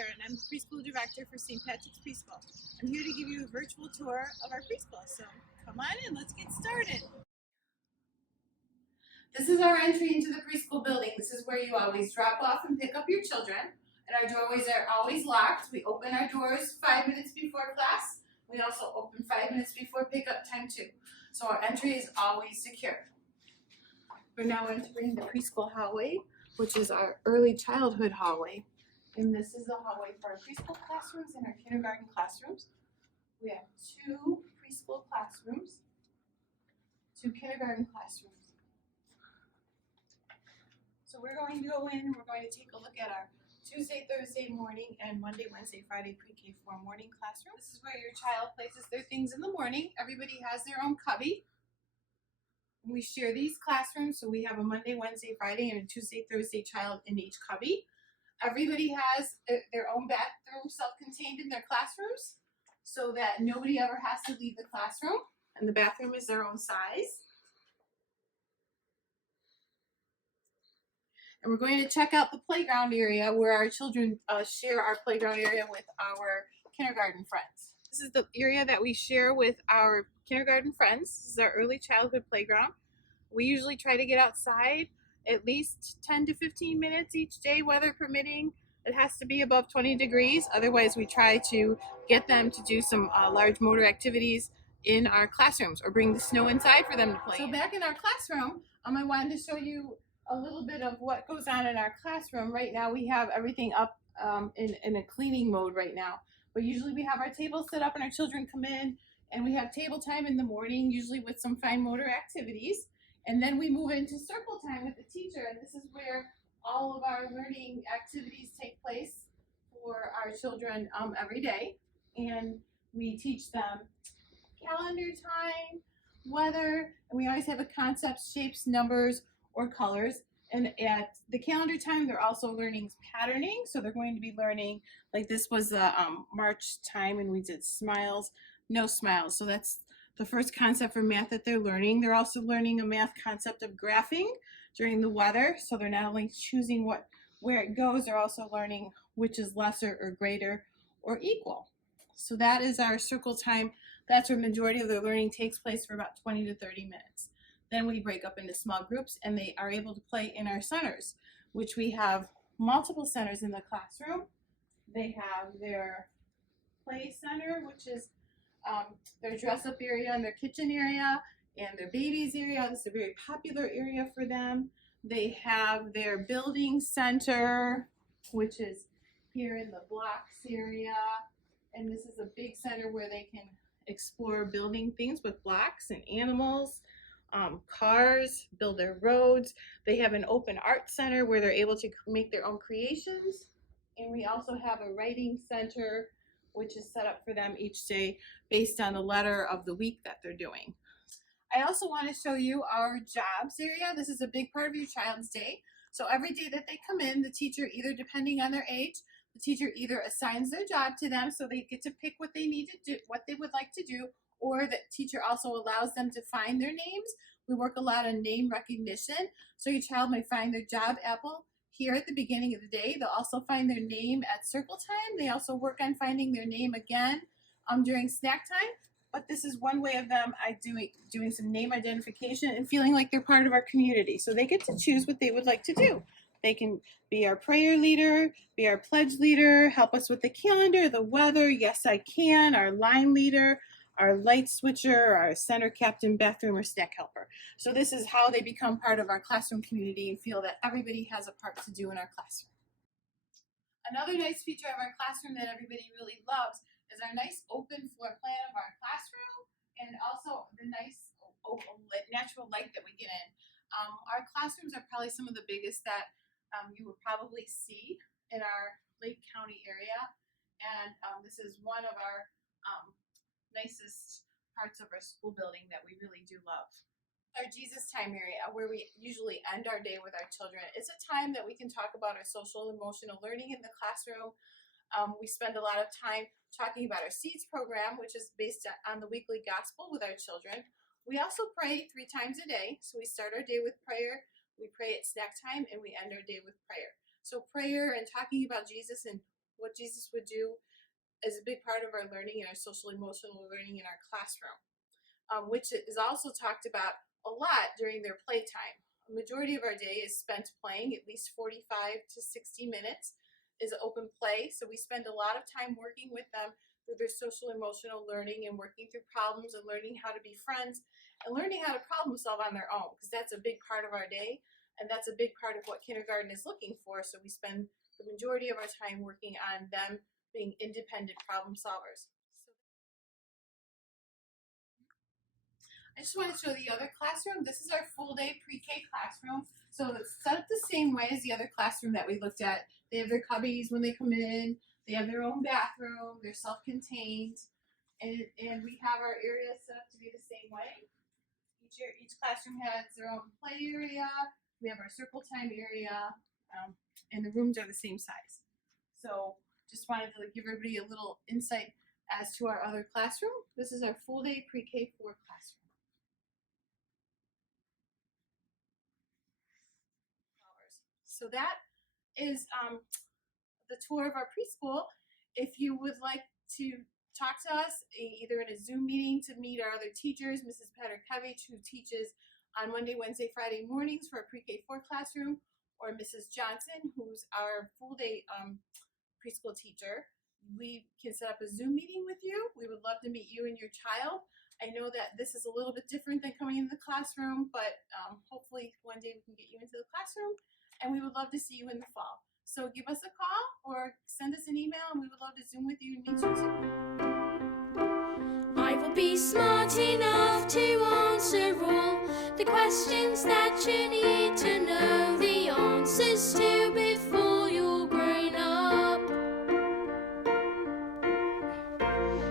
Taylor, and I'm the preschool director for St. Patrick's Preschool. I'm here to give you a virtual tour of our preschool, so come on in, let's get started. This is our entry into the preschool building. This is where you always drop off and pick up your children, and our doorways are always locked. We open our doors 5 minutes before class. We also open 5 minutes before pickup time too. So our entry is always secure. We're now entering the preschool hallway, which is our early childhood hallway. And this is the hallway for our preschool classrooms and our kindergarten classrooms. We have 2 preschool classrooms, 2 kindergarten classrooms. So we're going to go in and we're going to take a look at our Tuesday, Thursday morning, and Monday, Wednesday, Friday pre-K 4 morning classroom. This is where your child places their things in the morning. Everybody has their own cubby. We share these classrooms, so we have a Monday, Wednesday, Friday, and a Tuesday, Thursday child in each cubby. Everybody has their own bathroom self-contained in their classrooms so that nobody ever has to leave the classroom, and the bathroom is their own size. And we're going to check out the playground area where our children share our playground area with our kindergarten friends. This is the area that we share with our kindergarten friends. This is our early childhood playground. We usually try to get outside at least 10 to 15 minutes each day, weather permitting. It has to be above 20 degrees. Otherwise, we try to get them to do some large motor activities in our classrooms or bring the snow inside for them to play. So back in our classroom, I wanted to show you a little bit of what goes on in our classroom. Right now we have everything up in a cleaning mode right now. But usually we have our table set up and our children come in and we have table time in the morning, usually with some fine motor activities. And then we move into circle time with the teacher, and this is where all of our learning activities take place for our children every day. And we teach them calendar time, weather, and we always have a concepts, shapes, numbers, or colors. And at the calendar time, they're also learning patterning. So they're going to be learning, like this was the March time, and we did smiles, no smiles. So that's the first concept for math that they're learning. They're also learning a math concept of graphing during the weather. So they're not only choosing where it goes, they're also learning which is lesser or greater or equal. So that is our circle time. That's where the majority of their learning takes place for about 20 to 30 minutes. Then we break up into small groups and they are able to play in our centers, which we have multiple centers in the classroom. They have their play center, which is their dress up area and their kitchen area and their babies area. This is a very popular area for them. They have their building center, which is here in the blocks area. And this is a big center where they can explore building things with blocks and animals. Cars, build their roads. They have an open art center where they're able to make their own creations. And we also have a writing center, which is set up for them each day based on the letter of the week that they're doing. I also want to show you our jobs area. This is a big part of your child's day. So every day that they come in, the teacher, either depending on their age, the teacher either assigns their job to them so they get to pick what they need to do, what they would like to do, or the teacher also allows them to find their names. We work a lot on name recognition. So your child might find their job apple here at the beginning of the day. They'll also find their name at circle time. They also work on finding their name again during snack time. But this is one way of them doing some name identification and feeling like they're part of our community. So they get to choose what they would like to do. They can be our prayer leader, be our pledge leader, help us with the calendar, the weather, yes I can, our line leader, our light switcher, our center captain, bathroom, or snack helper. So this is how they become part of our classroom community and feel that everybody has a part to do in our classroom. Another nice feature of our classroom that everybody really loves is our nice open floor plan of our classroom and also the nice natural light that we get in. Our classrooms are probably some of the biggest that you will probably see in our Lake County area, and this is one of our nicest parts of our school building that we really do love. Our Jesus time area, where we usually end our day with our children. It's a time that we can talk about our social and emotional learning in the classroom. We spend a lot of time talking about our Seeds program, which is based on the weekly gospel with our children. We also pray 3 times a day. So we start our day with prayer, we pray at snack time, and we end our day with prayer. So prayer and talking about Jesus and what Jesus would do is a big part of our learning and our social emotional learning in our classroom, which is also talked about a lot during their playtime. A majority of our day is spent playing. At least 45 to 60 minutes is open play. So we spend a lot of time working with them through their social emotional learning and working through problems and learning how to be friends and learning how to problem solve on their own, because that's a big part of our day and that's a big part of what kindergarten is looking for. So we spend the majority of our time working on them being independent problem solvers. I just want to show the other classroom. This is our full day pre-K classroom. So it's set up the same way as the other classroom that we looked at. They have their cubbies when they come in. They have their own bathroom. They're self-contained. And we have our area set up to be the same way. Each classroom has their own play area. We have our circle time area. And the rooms are the same size. So just wanted to give everybody a little insight as to our other classroom. This is our full day pre-K 4 classroom. So that is the tour of our preschool. If you would like to talk to us either in a Zoom meeting to meet our other teachers, Mrs. Paterkevich, who teaches on Monday, Wednesday, Friday mornings for our pre-K 4 classroom, or Mrs. Johnson, who's our full day preschool teacher, we can set up a Zoom meeting with you. We would love to meet you and your child. I know that this is a little bit different than coming into the classroom, but hopefully one day we can get you into the classroom, and we would love to see you in the fall. So give us a call or send us an email, and we would love to Zoom with you and meet you too. I will be smart enough to answer all the questions that you need to know.